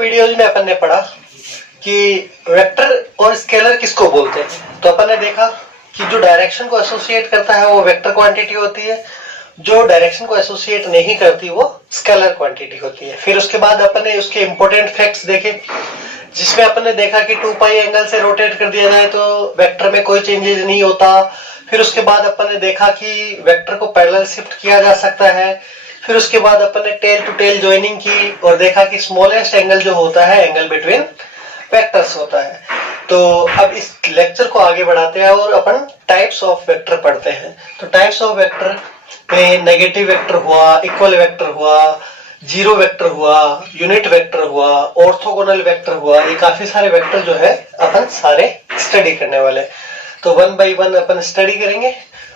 Videos में अपन ने पढ़ा कि वेक्टर और स्केलर किसको बोलते हैं। तो अपन ने देखा कि जो डायरेक्शन को एसोसिएट करता है वो वेक्टर क्वांटिटी होती है, जो डायरेक्शन को एसोसिएट नहीं करती वो स्केलर क्वांटिटी होती है। फिर उसके बाद अपन ने उसके इंपॉर्टेंट फैक्ट्स देखे, जिसमें अपन ने देखा कि 2 पाई एंगल से रोटेट कर दिया जाए तो वेक्टर में कोई चेंजेस नहीं होता। फिर उसके बाद अपन ने देखा कि वेक्टर को पैरेलल शिफ्ट किया जा सकता है। फिर उसके बाद अपन ने टेल टू टेल ज्वाइनिंग की और देखा कि स्मॉलेस्ट एंगल जो होता है एंगल बिटवीन वेक्टर्स होता है। तो अब इस लेक्चर को आगे बढ़ाते हैं और अपन टाइप्स ऑफ वेक्टर पढ़ते हैं। तो टाइप्स ऑफ वेक्टर में नेगेटिव वेक्टर हुआ, इक्वल वेक्टर हुआ, जीरो वेक्टर हुआ, यूनिट वेक्टर हुआ, ऑर्थोगोनल वेक्टर हुआ, ये काफी सारे वेक्टर जो है अपन सारे स्टडी करने वाले। तो 1 बाय 1 अपन स्टडी करेंगे।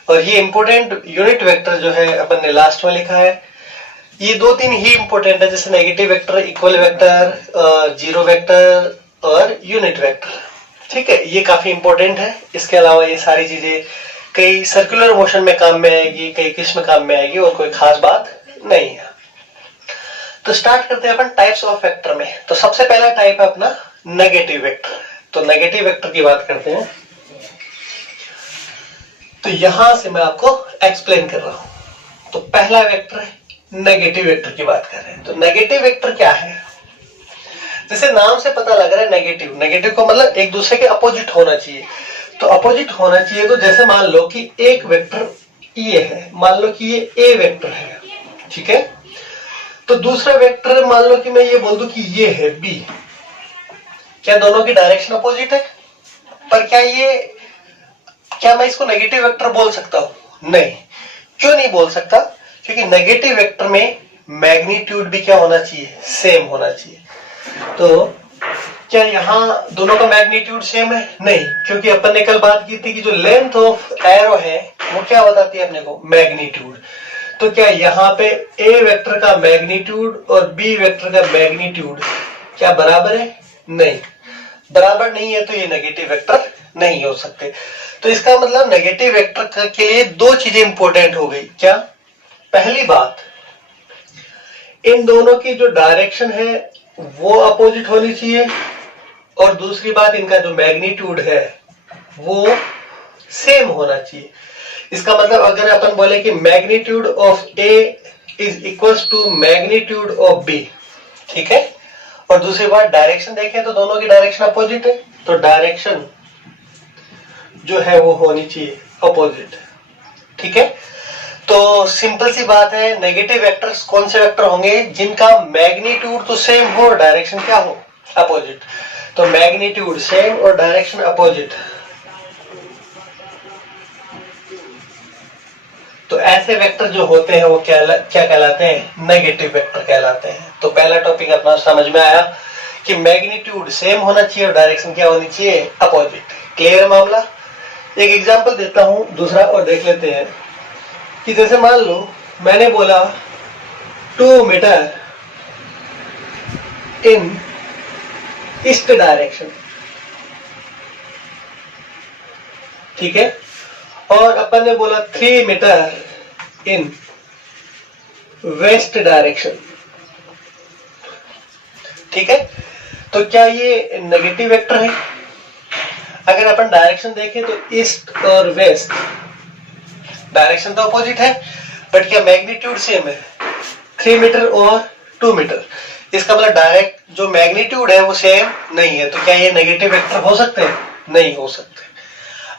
और ये इंपोर्टेंट यूनिट वेक्टर जो है अपन ने लास्ट में लिखा है। ये 2-3 ही इंपोर्टेंट है, जैसे negative vector, equal vector, zero vector और यूनिट वेक्टर। ठीक है, ये काफी इंपॉर्टेंट है। इसके अलावा ये सारी चीजें कई सर्कुलर मोशन में काम में आएगी, कई किस में काम में आएगी और कोई खास बात नहीं है। तो स्टार्ट करते हैं अपन टाइप्स ऑफ वेक्टर में। तो सबसे पहला टाइप है अपना नेगेटिव वेक्टर। तो नेगेटिव वेक्टर की बात करते हैं। तो यहां से मैं आपको एक्सप्लेन कर रहा हूं। तो पहला वेक्टर है नेगेटिव वेक्टर की बात कर रहे हैं। तो नेगेटिव वेक्टर क्या है? जैसे नाम से पता लग रहा है नेगेटिव, नेगेटिव को मतलब एक दूसरे के अपोजिट होना चाहिए। तो अपोजिट होना चाहिए, तो जैसे मान लो कि एक वेक्टर ये है, मान लो कि ये ए वेक्टर है, ठीक है। तो दूसरा वेक्टर मान लो कि मैं ये बोल दूं कि ये है बी। क्या दोनों की डायरेक्शन अपोजिट है? पर क्या मैं इसको नेगेटिव वेक्टर बोल सकता हूं? नहीं। क्यों नहीं बोल सकता? क्योंकि नेगेटिव वेक्टर में मैग्नीट्यूड भी क्या होना चाहिए? सेम होना चाहिए। तो क्या यहां दोनों का मैग्नीट्यूड सेम है? नहीं, क्योंकि अपन ने कल बात की थी कि जो लेंथ ऑफ एरो है वो क्या बताती है अपने को? मैग्नीट्यूड। तो क्या यहाँ पे ए वेक्टर का मैग्नीट्यूड और बी वेक्टर का मैग्नीट्यूड क्या बराबर है? नहीं, बराबर नहीं है, तो ये नेगेटिव वेक्टर नहीं हो सकते। तो इसका मतलब नेगेटिव वेक्टर के लिए 2 चीजें इंपॉर्टेंट हो गई। क्या? पहली बात, इन दोनों की जो डायरेक्शन है वो अपोजिट होनी चाहिए, और दूसरी बात, इनका जो मैग्नीट्यूड है वो सेम होना चाहिए। इसका मतलब अगर अपन बोले कि magnitude of A is equals to magnitude of B, ठीक है, और दूसरी बात डायरेक्शन देखें तो दोनों की डायरेक्शन अपोजिट है, तो डायरेक्शन जो है वो होनी चाहिए अपोजिट, ठीक है। तो सिंपल सी बात है, नेगेटिव वेक्टर्स कौन से वेक्टर होंगे? जिनका मैग्नीट्यूड तो सेम हो और डायरेक्शन क्या हो? अपोजिट। तो मैग्नीट्यूड सेम और डायरेक्शन अपोजिट, तो ऐसे वेक्टर जो होते हैं वो क्या कहलाते हैं? नेगेटिव वेक्टर कहलाते हैं। तो पहला टॉपिक अपना समझ में आया कि मैग्नीट्यूड सेम होना चाहिए और डायरेक्शन क्या होनी चाहिए? अपोजिट। क्लियर मामला? एक एग्जांपल देता हूं दूसरा और देख लेते हैं कि जैसे मान लो मैंने बोला 2 मीटर इन ईस्ट डायरेक्शन, ठीक है, और अपन ने बोला 3 मीटर इन वेस्ट डायरेक्शन, ठीक है। तो क्या ये नेगेटिव वेक्टर है? अगर अपन डायरेक्शन देखें तो ईस्ट और वेस्ट डायरेक्शन तो अपोजिट है, बट क्या मैग्नीट्यूड सेम है? 3 मीटर और 2 मीटर, इसका मतलब डायरेक्ट जो मैग्नीट्यूड है वो सेम नहीं है। तो क्या ये नेगेटिव वेक्टर हो सकते हैं? नहीं हो सकते।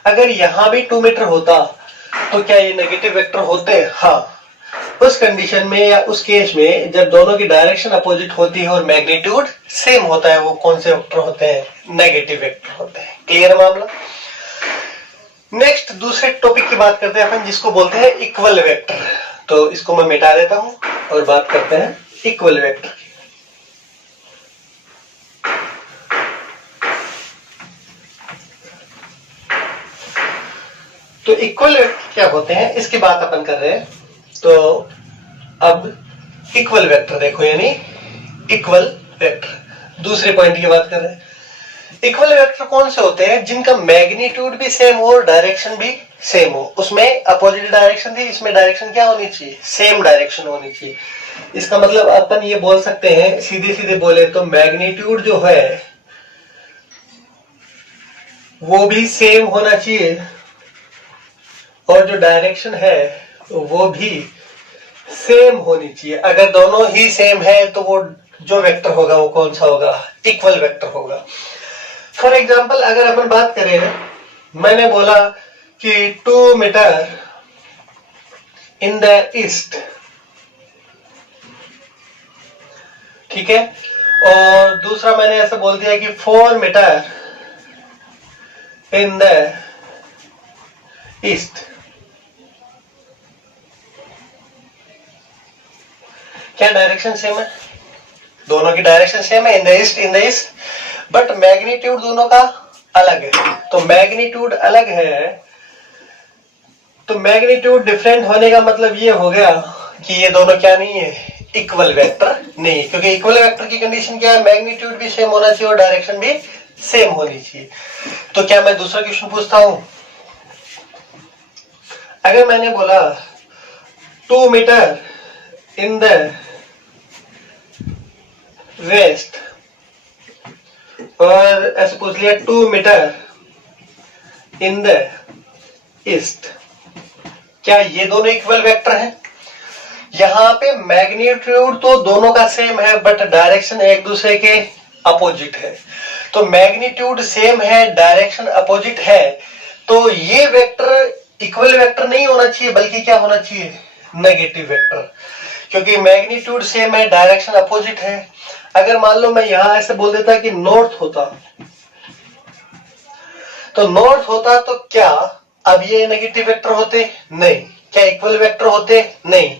अगर यहां भी 2 मीटर होता तो क्या ये नेगेटिव वेक्टर होते? हाँ, उस कंडीशन में या उस केस में जब दोनों की डायरेक्शन अपोजिट होती है और मैग्नीट्यूड सेम होता है, वो कौन से वेक्टर होते हैं? नेगेटिव वेक्टर होते हैं। क्लियर मामला? नेक्स्ट दूसरे टॉपिक की बात करते हैं अपन, जिसको बोलते हैं इक्वल वेक्टर। तो इसको मैं मिटा देता हूं और बात करते हैं इक्वल वेक्टर की। तो इक्वल वेक्टर क्या होते हैं इसकी बात अपन कर रहे हैं। तो अब इक्वल वेक्टर देखो, यानी इक्वल वेक्टर दूसरे पॉइंट की बात कर रहे हैं। इक्वल वेक्टर कौन से होते हैं? जिनका मैग्नीट्यूड भी सेम हो और डायरेक्शन भी सेम हो। उसमें अपोजिट डायरेक्शन थी, इसमें डायरेक्शन क्या होनी चाहिए, सेम डायरेक्शन होनी चाहिए। इसका मतलब अपन ये बोल सकते हैं, सीधे सीधे बोले तो मैग्नीट्यूड जो है वो भी सेम होना चाहिए और जो डायरेक्शन है वो भी सेम होनी चाहिए। अगर दोनों ही सेम है तो वो जो वेक्टर होगा वो कौन सा होगा, इक्वल वेक्टर होगा। फॉर एग्जाम्पल अगर अपन बात करें, मैंने बोला कि 2 मीटर इन द ईस्ट, ठीक है, और दूसरा मैंने ऐसा बोल दिया कि 4 मीटर इन द ईस्ट। क्या डायरेक्शन सेम है, दोनों की डायरेक्शन सेम है, इन द ईस्ट, बट मैग्नीट्यूड दोनों का अलग है। तो मैग्नीट्यूड अलग है, तो मैग्नीट्यूड डिफरेंट होने का मतलब ये हो गया कि ये दोनों क्या नहीं है, इक्वल वेक्टर नहीं। क्योंकि इक्वल वेक्टर की कंडीशन क्या है, मैग्नीट्यूड भी सेम होना चाहिए और डायरेक्शन भी सेम होनी चाहिए। तो क्या मैं दूसरा क्वेश्चन पूछता हूं, अगर मैंने बोला 2 मीटर इन द वेस्ट और ऐसे पूछ लिया 2 मीटर इन द ईस्ट, क्या ये दोनों इक्वल वेक्टर हैं? यहां पे मैग्नीट्यूड तो दोनों का सेम है बट डायरेक्शन एक दूसरे के अपोजिट है। तो मैग्नीट्यूड सेम है, डायरेक्शन अपोजिट है, तो ये वेक्टर इक्वल वेक्टर नहीं होना चाहिए बल्कि क्या होना चाहिए, नेगेटिव वेक्टर। क्योंकि मैग्नीट्यूड सेम है, डायरेक्शन अपोजिट है। अगर मान लो मैं यहां ऐसे बोल देता कि नॉर्थ होता, तो नॉर्थ होता तो क्या अब ये नेगेटिव वेक्टर होते? नहीं। क्या इक्वल वेक्टर होते? नहीं।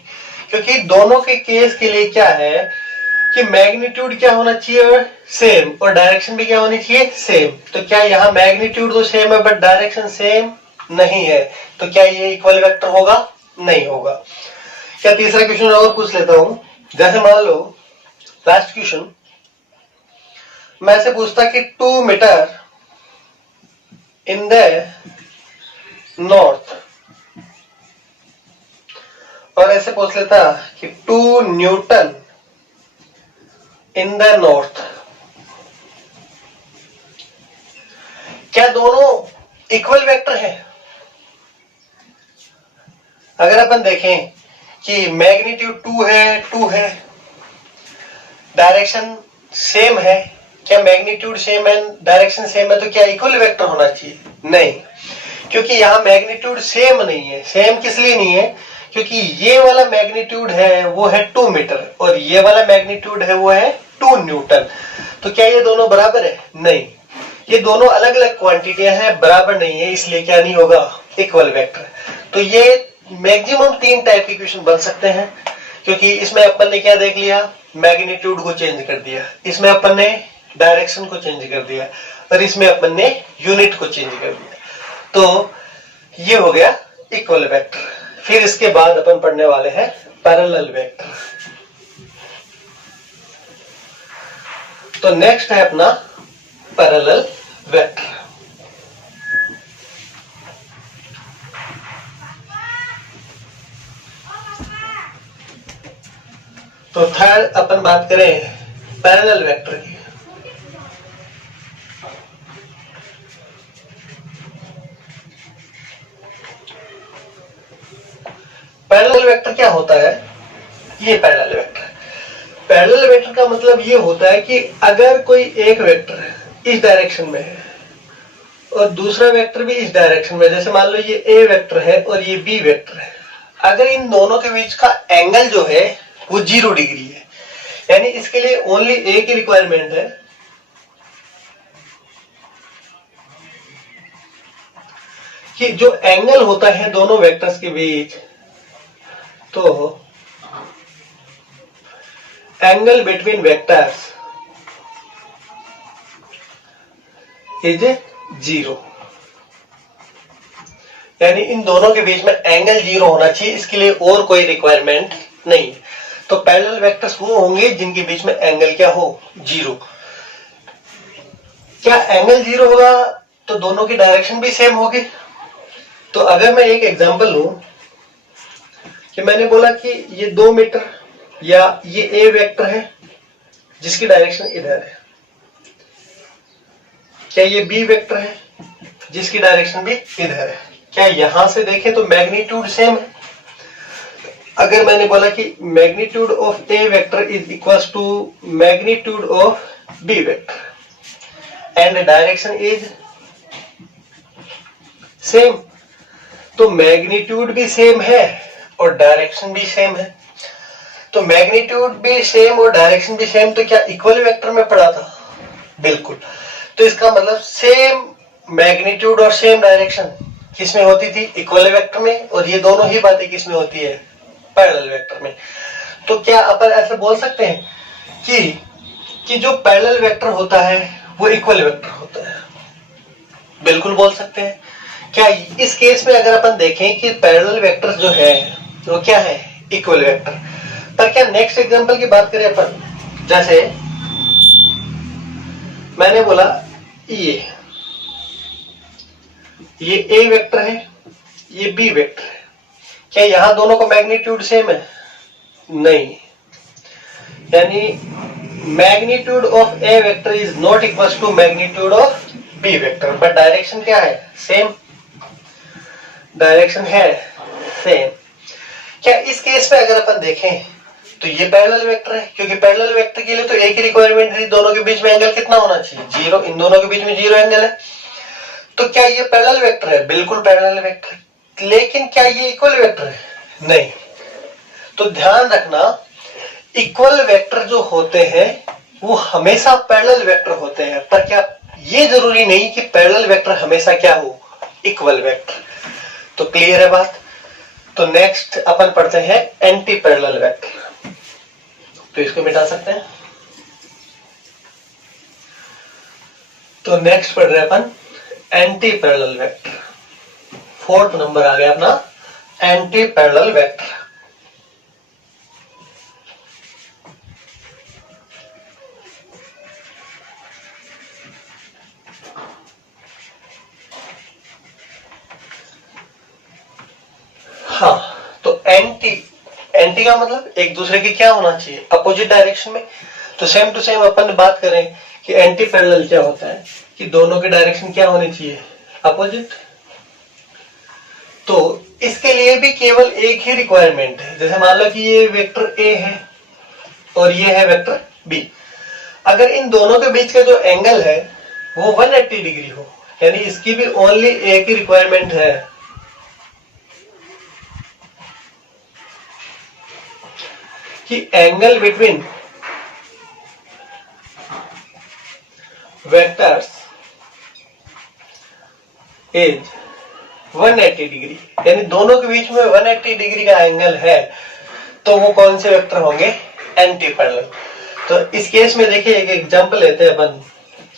क्योंकि दोनों के केस के लिए क्या है कि मैग्नीट्यूड क्या होना चाहिए, सेम, और डायरेक्शन भी क्या होनी चाहिए, सेम। तो क्या यहाँ मैग्नीट्यूड तो सेम है बट डायरेक्शन सेम नहीं है, तो क्या ये इक्वल वेक्टर होगा? नहीं होगा। क्या तीसरा क्वेश्चन और पूछ लेता हूं, जैसे मान लो लास्ट क्वेश्चन मैं से पूछता कि 2 मीटर इन द नॉर्थ, और ऐसे पूछ लेता कि 2 न्यूटन इन द नॉर्थ, क्या दोनों इक्वल वेक्टर है? अगर अपन देखें कि मैग्नीट्यूड 2 है, डायरेक्शन सेम है, क्या मैग्नीट्यूड सेम है, डायरेक्शन सेम है, तो क्या इक्वल वेक्टर होना चाहिए? नहीं, क्योंकि यहां मैग्नीट्यूड सेम नहीं है। सेम किस लिए नहीं है, क्योंकि ये वाला मैग्नीट्यूड है वो है 2 मीटर और ये वाला मैग्नीट्यूड है वो है 2 न्यूटन। तो क्या ये दोनों बराबर है? नहीं, ये दोनों अलग अलग क्वांटिटियां हैं, बराबर नहीं है, इसलिए क्या नहीं होगा, इक्वल वेक्टर। तो ये मैक्सिमम 3 टाइप के क्वेश्चन बन सकते हैं, क्योंकि इसमें अपन ने क्या देख लिया, मैग्नीट्यूड को चेंज कर दिया, इसमें अपन ने डायरेक्शन को चेंज कर दिया, और इसमें अपन ने यूनिट को चेंज कर दिया। तो ये हो गया इक्वल वेक्टर। फिर इसके बाद अपन पढ़ने वाले हैं पैरेलल वेक्टर। तो नेक्स्ट है अपना पैरेलल वेक्टर। तो थर्ड अपन बात करें पैरेलल वेक्टर की। पैरेलल वेक्टर क्या होता है? ये पैरेलल वेक्टर, पैरेलल वेक्टर का मतलब ये होता है कि अगर कोई एक वेक्टर इस डायरेक्शन में है और दूसरा वेक्टर भी इस डायरेक्शन में, जैसे मान लो ये ए वेक्टर है और ये बी वेक्टर है, अगर इन दोनों के बीच का एंगल जो है वो 0 डिग्री है, यानी इसके लिए ओनली एक ही रिक्वायरमेंट है कि जो एंगल होता है दोनों वेक्टर्स के बीच, तो एंगल बिटवीन वेक्टर्स इज 0, यानी इन दोनों के बीच में एंगल 0 होना चाहिए, इसके लिए और कोई रिक्वायरमेंट नहीं। तो पैरेलल वेक्टर्स वो होंगे जिनके बीच में एंगल क्या हो, 0। क्या एंगल 0 होगा तो दोनों की डायरेक्शन भी सेम होगी? तो अगर मैं एक एग्जांपल लूं कि मैंने बोला कि ये 2 मीटर या ये ए वेक्टर है जिसकी डायरेक्शन इधर है, क्या ये बी वेक्टर है जिसकी डायरेक्शन भी इधर है, क्या यहां से देखें तो मैग्नीट्यूड सेम है। अगर मैंने बोला कि magnitude of A vector is equals to magnitude of B vector and direction is same, तो मैग्नीट्यूड भी सेम है और डायरेक्शन भी सेम है। तो मैग्नीट्यूड भी सेम और डायरेक्शन भी सेम, तो क्या इक्वल वेक्टर में पढ़ा था? बिल्कुल। तो इसका मतलब सेम मैग्नीट्यूड और सेम डायरेक्शन किसमें होती थी? इक्वल वेक्टर में। और ये दोनों ही बातें किसमें होती है? पैरेलल वेक्टर में। तो क्या अपन ऐसे बोल सकते हैं कि जो पैरेलल वेक्टर होता है वो इक्वल वेक्टर होता है? बिल्कुल बोल सकते हैं। क्या इस केस में अगर अपन देखें कि पैरेलल वेक्टर जो है वो क्या है? Equal vector. पर क्या नेक्स्ट एग्जांपल की बात करें अपन, जैसे मैंने बोला ये ए वेक्टर है, ये बी वेक्टर है, क्या यहां दोनों का मैग्नीट्यूड सेम है? नहीं, यानी magnitude of A vector is not equal to magnitude of B vector, but direction क्या है? सेम। डायरेक्शन है सेम। क्या इस केस में अगर अपन देखें तो ये पैरेलल वेक्टर है, क्योंकि पैरेलल वेक्टर के लिए तो एक ही रिक्वायरमेंट थी, दोनों के बीच में एंगल कितना होना चाहिए? 0। इन दोनों के बीच में 0 एंगल है, तो क्या ये पैरेलल वेक्टर है? बिल्कुल पैरेलल वेक्टर। लेकिन क्या ये इक्वल वेक्टर है? नहीं। तो ध्यान रखना, इक्वल वेक्टर जो होते हैं वो हमेशा पैरेलल वेक्टर होते हैं, पर क्या ये जरूरी नहीं कि पैरेलल वेक्टर हमेशा क्या हो? Equal vector. तो क्लियर है बात? तो नेक्स्ट अपन पढ़ते हैं एंटी पैरेलल वेक्टर। तो इसको मिटा सकते हैं। तो नेक्स्ट पढ़ रहे हैं अपन एंटी पैरेलल वेक्टर। 4th नंबर आ गया अपना एंटी पैरेलल वेक्टर। हाँ, तो एंटी का मतलब एक दूसरे के क्या होना चाहिए? अपोजिट डायरेक्शन में। तो सेम टू सेम अपन बात करें कि एंटी पैरेलल क्या होता है कि दोनों के डायरेक्शन क्या होनी चाहिए? अपोजिट। तो इसके लिए भी केवल एक ही रिक्वायरमेंट है। जैसे मान लो कि ये वेक्टर ए है और ये है वेक्टर बी। अगर इन दोनों के बीच का जो एंगल है वो 180 डिग्री हो, यानी इसकी भी ओनली एक ही रिक्वायरमेंट है कि angle between vectors is 180 degree, यानी दोनों के बीच में 180 डिग्री का एंगल है, तो वो कौन से वेक्टर होंगे? Anti parallel. तो इस केस में देखिए एक एग्जांपल लेते हैं अपन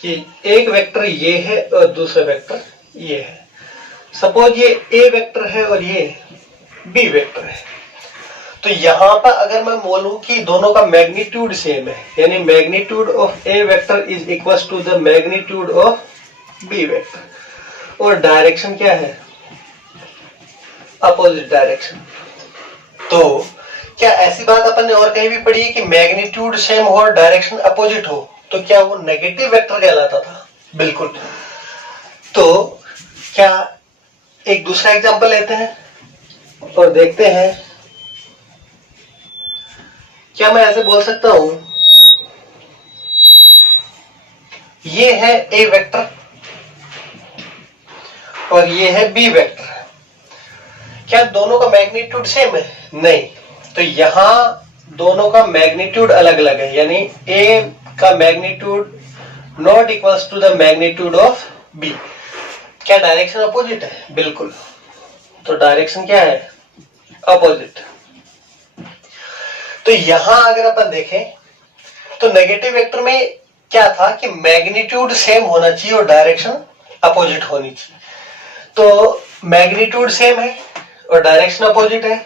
कि एक वेक्टर ये है और दूसरा वेक्टर ये है। सपोज ये ए वेक्टर है और ये बी वेक्टर है। तो यहां पर अगर मैं बोलूं कि दोनों का मैग्नीट्यूड सेम है, यानी magnitude of A vector is equal to the magnitude of B vector, और डायरेक्शन क्या है? Opposite direction. तो क्या ऐसी बात अपन ने और कहीं भी पढ़ी है कि मैग्नीट्यूड सेम हो और डायरेक्शन अपोजिट हो तो क्या वो नेगेटिव वेक्टर कहलाता था? बिल्कुल। तो क्या एक दूसरा एग्जांपल लेते हैं और देखते हैं, क्या मैं ऐसे बोल सकता हूं ये है ए वेक्टर और ये है बी वेक्टर, क्या दोनों का मैग्नीट्यूड सेम है? नहीं। तो यहां दोनों का मैग्नीट्यूड अलग अलग है, यानी ए का magnitude not equals to the magnitude of B. क्या डायरेक्शन अपोजिट है? बिल्कुल। तो डायरेक्शन क्या है? अपोजिट। तो यहां अगर अपन देखें तो नेगेटिव वेक्टर में क्या था कि मैग्नीट्यूड सेम होना चाहिए और डायरेक्शन अपोजिट होनी चाहिए। तो मैग्नीट्यूड सेम है और डायरेक्शन अपोजिट है,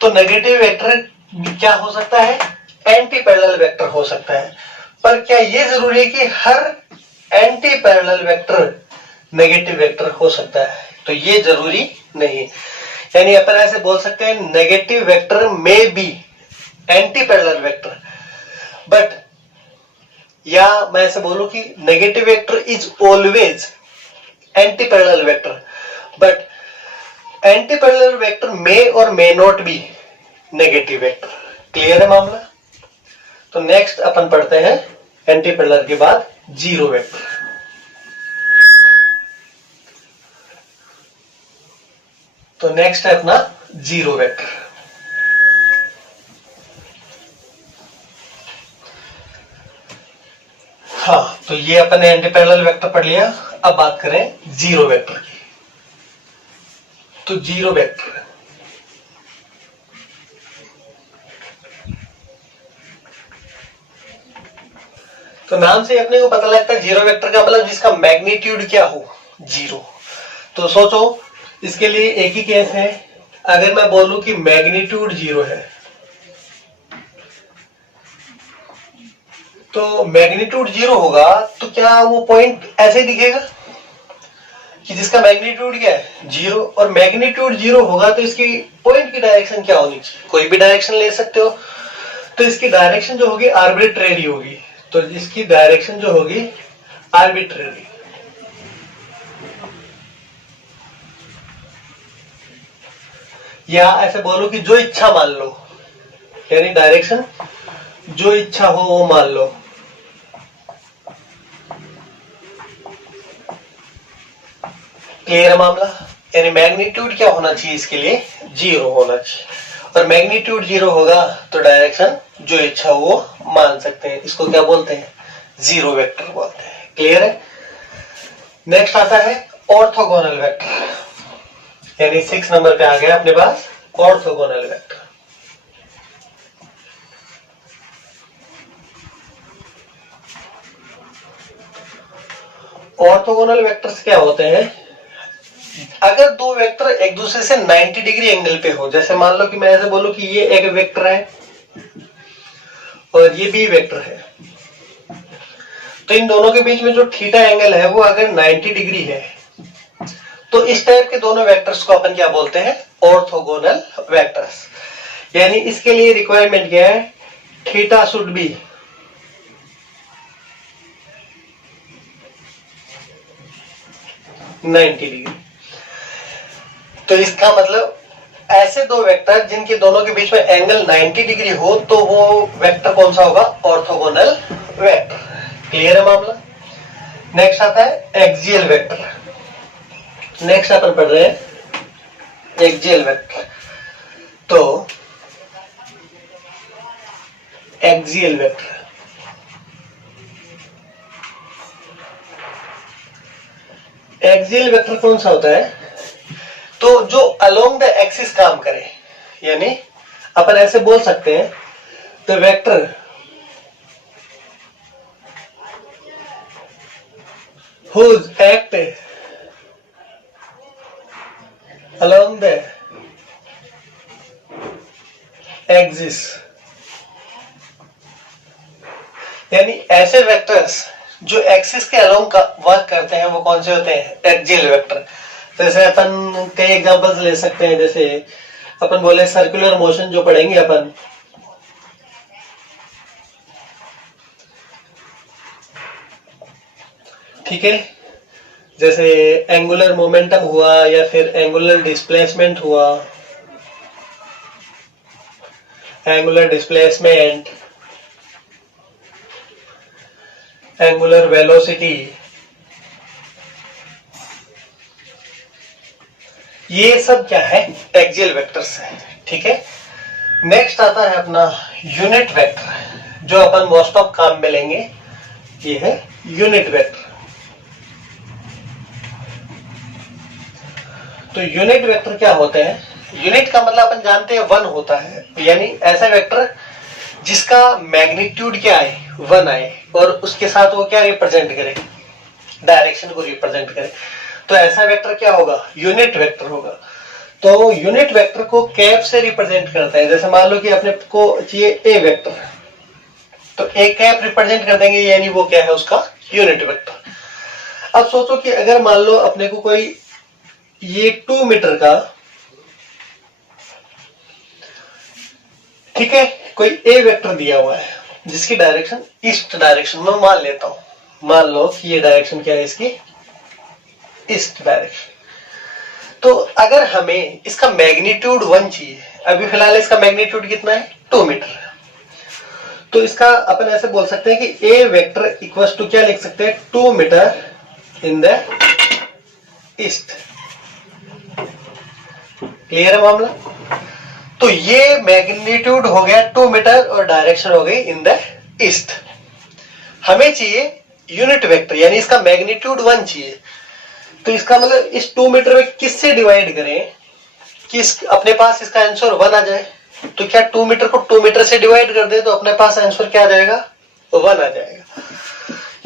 तो नेगेटिव वेक्टर क्या हो सकता है? एंटी पैरेलल वेक्टर हो सकता है। पर क्या यह जरूरी है कि हर anti parallel vector negative vector हो सकता है? तो ये जरूरी नहीं, यानी अपन ऐसे बोल सकते हैं negative vector may be anti parallel vector, but या मैं ऐसे बोलूं कि negative vector is always anti parallel vector, but anti parallel vector may or may not be negative vector. Clear है मामला? तो नेक्स्ट अपन पढ़ते हैं एंटी पैरेलल के बाद जीरो वेक्टर। तो नेक्स्ट है अपना जीरो वेक्टर। हाँ, तो ये अपन ने एंटी पैरेलल वेक्टर पढ़ लिया। अब बात करें जीरो वेक्टर की। तो जीरो वेक्टर तो नाम से अपने को पता लगता है जीरो वेक्टर का मतलब जिसका मैग्नीट्यूड क्या हो, जीरो। तो सोचो इसके लिए एक ही केस है, अगर मैं बोलूं कि मैग्नीट्यूड जीरो है तो मैग्नीट्यूड जीरो होगा तो क्या वो पॉइंट ऐसे दिखेगा कि जिसका मैग्नीट्यूड क्या है, जीरो, और मैग्नीट्यूड जीरो होगा तो इसकी पॉइंट की डायरेक्शन क्या होनी चाहिए, कोई भी डायरेक्शन ले सकते हो। तो इसकी डायरेक्शन जो होगी आर्बिट्रेरी होगी, तो इसकी डायरेक्शन जो होगी आर्बिट्रेरी। या ऐसे बोलो कि जो इच्छा मान लो, यानी डायरेक्शन जो इच्छा हो वो मान लो। क्लियर है मामला? यानी मैग्नीट्यूड क्या होना चाहिए इसके लिए, जीरो होना चाहिए, और मैग्नीट्यूड जीरो होगा तो डायरेक्शन जो इच्छा हो वो मान सकते हैं। इसको क्या बोलते हैं, जीरो वेक्टर बोलते हैं। क्लियर है? नेक्स्ट आता है ऑर्थोगोनल वेक्टर, यानी 6 नंबर पे आ गया अपने पास ऑर्थोगोनल वेक्टर। ऑर्थोगोनल वेक्टर्स क्या होते हैं, अगर दो वेक्टर एक दूसरे से 90 डिग्री एंगल पे हो, जैसे मान लो कि मैं ऐसे बोलूं कि ये एक वेक्टर है और ये बी वेक्टर है, तो इन दोनों के बीच में जो थीटा एंगल है वो अगर 90 डिग्री है तो इस टाइप के दोनों वेक्टर्स को अपन क्या बोलते हैं, ऑर्थोगोनल वेक्टर्स। यानी इसके लिए रिक्वायरमेंट क्या है, थीटा शुड बी डिग्री। तो इसका मतलब ऐसे दो वेक्टर जिनके दोनों के बीच में एंगल 90 डिग्री हो तो वो वेक्टर कौन सा होगा, ऑर्थोगोनल वेक्टर। क्लियर है मामला? नेक्स्ट आता है एक्सियल वेक्टर। नेक्स्ट अपन पढ़ रहे हैं एक्सियल वेक्टर। तो एक्सियल वेक्टर, एक्सियल वेक्टर कौन सा होता है, तो जो अलोंग द एक्सिस काम करे, यानी अपन ऐसे बोल सकते हैं the vector whose act along the axis, यानी ऐसे वेक्टर्स जो एक्सिस के अलोंग वर्क करते हैं वो कौन से होते हैं, एक्सियल वेक्टर। जैसे अपन कई एग्जांपल्स ले सकते हैं, जैसे अपन बोले सर्कुलर मोशन जो पढ़ेंगे अपन, ठीक है, जैसे एंगुलर मोमेंटम हुआ या फिर एंगुलर डिस्प्लेसमेंट हुआ, एंगुलर डिस्प्लेसमेंट, एंगुलर वेलोसिटी, ये सब क्या है, एक्सियल वेक्टर्स है। ठीक है, नेक्स्ट आता है अपना यूनिट वेक्टर, जो अपन मोस्ट ऑफ काम में लेंगे, ये है यूनिट वेक्टर। तो यूनिट वेक्टर क्या होते हैं, यूनिट का मतलब अपन जानते हैं 1 होता है, यानी ऐसा वेक्टर जिसका मैग्नीट्यूड क्या है, 1 आए, और उसके साथ वो क्या रिप्रेजेंट करे, डायरेक्शन को रिप्रेजेंट करे, तो ऐसा वेक्टर क्या होगा, यूनिट वेक्टर होगा। तो यूनिट वेक्टर को कैप से रिप्रेजेंट करते हैं। जैसे मान लो कि अपने को चाहिए ए वेक्टर, तो ए कैप रिप्रेजेंट कर देंगे, यानी वो क्या है, उसका यूनिट वेक्टर। अब सोचो कि अगर मान लो अपने को कोई ये 2 मीटर का, ठीक है, कोई ए वेक्टर दिया हुआ है जिसकी डायरेक्शन ईस्ट डायरेक्शन में मान लेता हूं। मान लो कि ये डायरेक्शन क्या है इसकी, ईस्ट डायरेक्शन। तो अगर हमें इसका मैग्नीट्यूड 1 चाहिए, अभी फिलहाल इसका मैग्नीट्यूड कितना है, 2 मीटर। तो इसका अपन ऐसे बोल सकते हैं कि ए वेक्टर इक्वल्स टू क्या लिख सकते हैं, 2 metre in the east. Clear है मामला? तो ये मैग्नीट्यूड हो गया 2 मीटर और डायरेक्शन हो गई इन द ईस्ट। हमें चाहिए यूनिट वेक्टर, यानी इसका मैग्नीट्यूड 1 चाहिए। तो इसका मतलब इस 2 मीटर में किससे डिवाइड करें कि अपने पास इसका आंसर 1 आ जाए। तो क्या 2 मीटर को 2 मीटर से डिवाइड कर दे तो अपने पास आंसर क्या आ जाएगा, 1 आ जाएगा।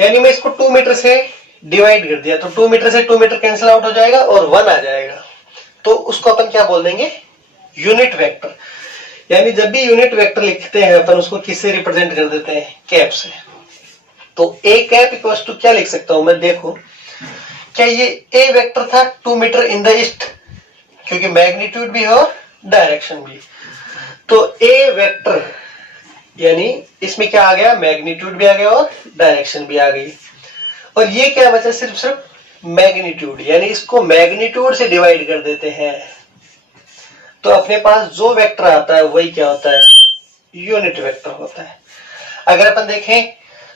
यानी मैं इसको 2 मीटर से डिवाइड कर दिया तो 2 मीटर से 2 मीटर कैंसिल आउट हो जाएगा और 1 आ जाएगा। तो उसको अपन क्या बोल देंगे, यूनिट वेक्टर। यानी जब भी यूनिट वेक्टर लिखते हैं अपन उसको किससे रिप्रेजेंट कर देते हैं, कैप से। तो ए कैप इक्वल्स टू क्या लिख सकता हूं मैं, देखो क्या ये ए वेक्टर था 2 मीटर इन द ईस्ट, क्योंकि मैग्नीट्यूड भी है और डायरेक्शन भी। तो ए वेक्टर यानी इसमें क्या आ गया, मैग्नीट्यूड भी आ गया और डायरेक्शन भी आ गई। और ये क्या बचा, सिर्फ मैग्नीट्यूड, यानी इसको मैग्नीट्यूड से डिवाइड कर देते हैं तो अपने पास जो वेक्टर आता है वही क्या होता है, यूनिट वेक्टर होता है। अगर अपन देखें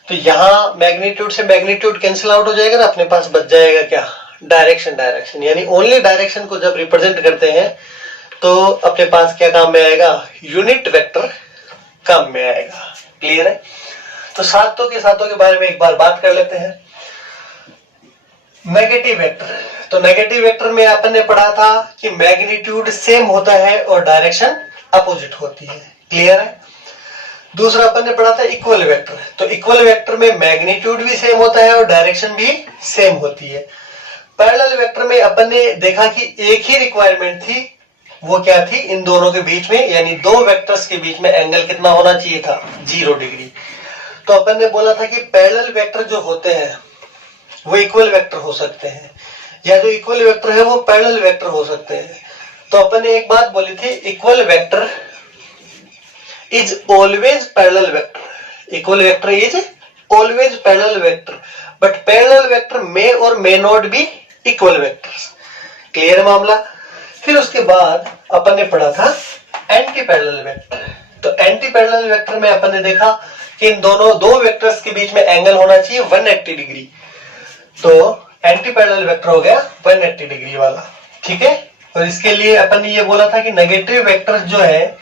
तो यहां मैग्नीट्यूड से मैग्नीट्यूड कैंसिल आउट हो जाएगा ना, अपने पास बच जाएगा क्या, डायरेक्शन। यानी ओनली डायरेक्शन को जब रिप्रेजेंट करते हैं तो अपने पास क्या काम में आएगा, यूनिट वेक्टर काम में आएगा। क्लियर है? तो सातों के बारे में एक बार बात कर लेते हैं। नेगेटिव वेक्टर, तो नेगेटिव वेक्टर में अपन ने पढ़ा था कि मैग्नीट्यूड सेम होता है और डायरेक्शन अपोजिट होती है। क्लियर है? दूसरा अपन ने पढ़ा था इक्वल वेक्टर, तो इक्वल वेक्टर में मैग्नीट्यूड भी सेम होता है और डायरेक्शन भी सेम होती है। पैरेलल वेक्टर में अपन ने देखा कि एक ही रिक्वायरमेंट थी, वो क्या थी, इन दोनों के बीच में यानी दो वेक्टर्स के बीच में एंगल कितना होना चाहिए था, 0 डिग्री। तो अपन ने बोला था कि पैरेलल वेक्टर जो होते हैं वो इक्वल वेक्टर हो सकते हैं, या जो इक्वल वेक्टर है वो पैरेलल वेक्टर हो सकते हैं। तो अपन ने एक बात बोली थी, equal vector is always parallel vector. Equal vector is always parallel vector, but parallel vector may or may not be equal vectors. Clear मामला? फिर उसके बाद अपन ने पढ़ा था एंटी पैरेलल वेक्टर। तो एंटी पैरेलल वेक्टर में अपन ने देखा कि इन दोनों दो वेक्टर्स के बीच में एंगल होना चाहिए 180 डिग्री। तो एंटी पैरेलल वेक्टर हो गया 180 डिग्री वाला। ठीक है? और इसके लिए अपन ने ये बोला था कि नेगेटिव वेक्टर जो है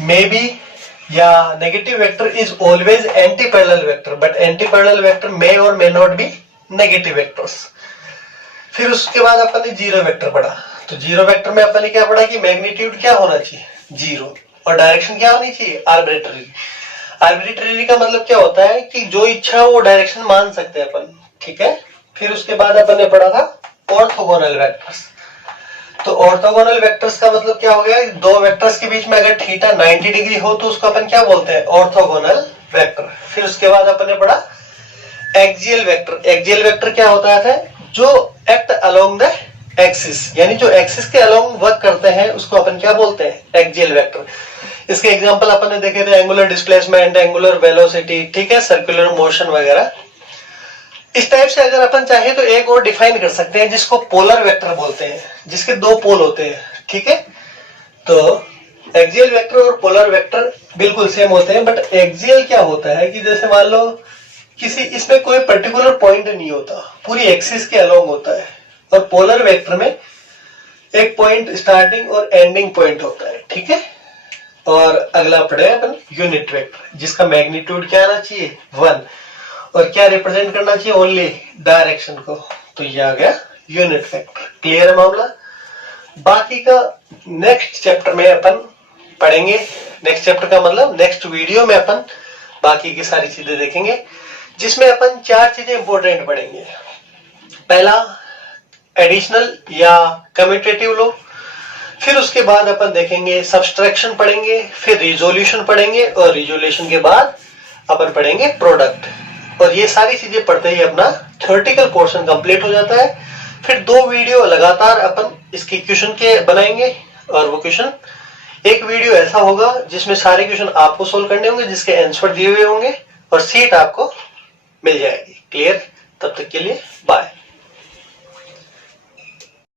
मे बी या negative vector is always anti parallel vector, but anti parallel vector may or may not be negative vectors. फिर उसके बाद अपन ने जीरो वेक्टर पढ़ा। तो जीरो वेक्टर में अपन ने क्या पढ़ा कि मैग्नीट्यूड क्या होना चाहिए, 0, और डायरेक्शन क्या होनी चाहिए, आर्बिट्रेरी। आर्बिट्रेरी का मतलब क्या होता है कि जो इच्छा हो वो डायरेक्शन मान सकते हैं अपन। ठीक है? फिर उसके बाद अपन ने पढ़ा था ऑर्थोगोनल वेक्टर्स। तो ऑर्थोगोनल वेक्टर्स का मतलब क्या हो गया, दो वेक्टर्स के बीच में अगर थीटा 90 डिग्री हो तो उसको अपन क्या बोलते हैं, ऑर्थोगोनल वेक्टर। फिर उसके बाद अपन ने पढ़ा एक्सियल वेक्टर। एक्सियल वेक्टर क्या होता है, जो एक्ट अलोंग द एक्सिस, यानी जो एक्सिस के अलोंग वर्क करते हैं उसको अपन क्या बोलते हैं, एक्सियल वेक्टर। इसके एग्जांपल अपन ने देखे थे एंगुलर डिस्प्लेसमेंट, एंगुलर वेलोसिटी, ठीक है, सर्कुलर मोशन वगैरह। इस टाइप से अगर अपन चाहे तो एक और डिफाइन कर सकते हैं जिसको पोलर वेक्टर बोलते हैं, जिसके दो पोल होते हैं। ठीक है? तो एक्सियल वेक्टर और पोलर वेक्टर बिल्कुल सेम होते हैं, बट एक्सियल क्या होता है कि जैसे मान लो किसी इसमें कोई पर्टिकुलर पॉइंट नहीं होता, पूरी एक्सिस के अलोंग होता है। और पोलर वेक्टर में एक पॉइंट स्टार्टिंग और एंडिंग पॉइंट होता है। ठीक है? और अगला पढ़े अपन यूनिट वेक्टर, जिसका मैग्नीट्यूड क्या आना चाहिए, 1, और क्या रिप्रेजेंट करना चाहिए, ओनली डायरेक्शन को। तो ये आ गया यूनिट वेक्टर। क्लियर है मामला? बाकी का नेक्स्ट चैप्टर में अपन पढ़ेंगे। नेक्स्ट चैप्टर का मतलब नेक्स्ट वीडियो में अपन बाकी की सारी चीजें देखेंगे, जिसमें अपन 4 चीजें इंपॉर्टेंट पढ़ेंगे। पहला एडिशनल या कम्यूटेटिव लो, फिर उसके बाद अपन देखेंगे सबट्रैक्शन पढ़ेंगे, फिर रिजोल्यूशन पढ़ेंगे, और रिजोल्यूशन के बाद अपन पढ़ेंगे प्रोडक्ट। और ये सारी चीजें पढ़ते ही अपना थ्योरेटिकल पोर्शन कंप्लीट हो जाता है। फिर 2 वीडियो लगातार अपन इसके क्वेश्चन के बनाएंगे, और वो क्वेश्चन एक वीडियो ऐसा होगा जिसमें सारे क्वेश्चन आपको सोल्व करने होंगे, जिसके आंसर दिए हुए होंगे, और सीट आपको मिल जाएगी। क्लियर? तब तक के लिए बाय।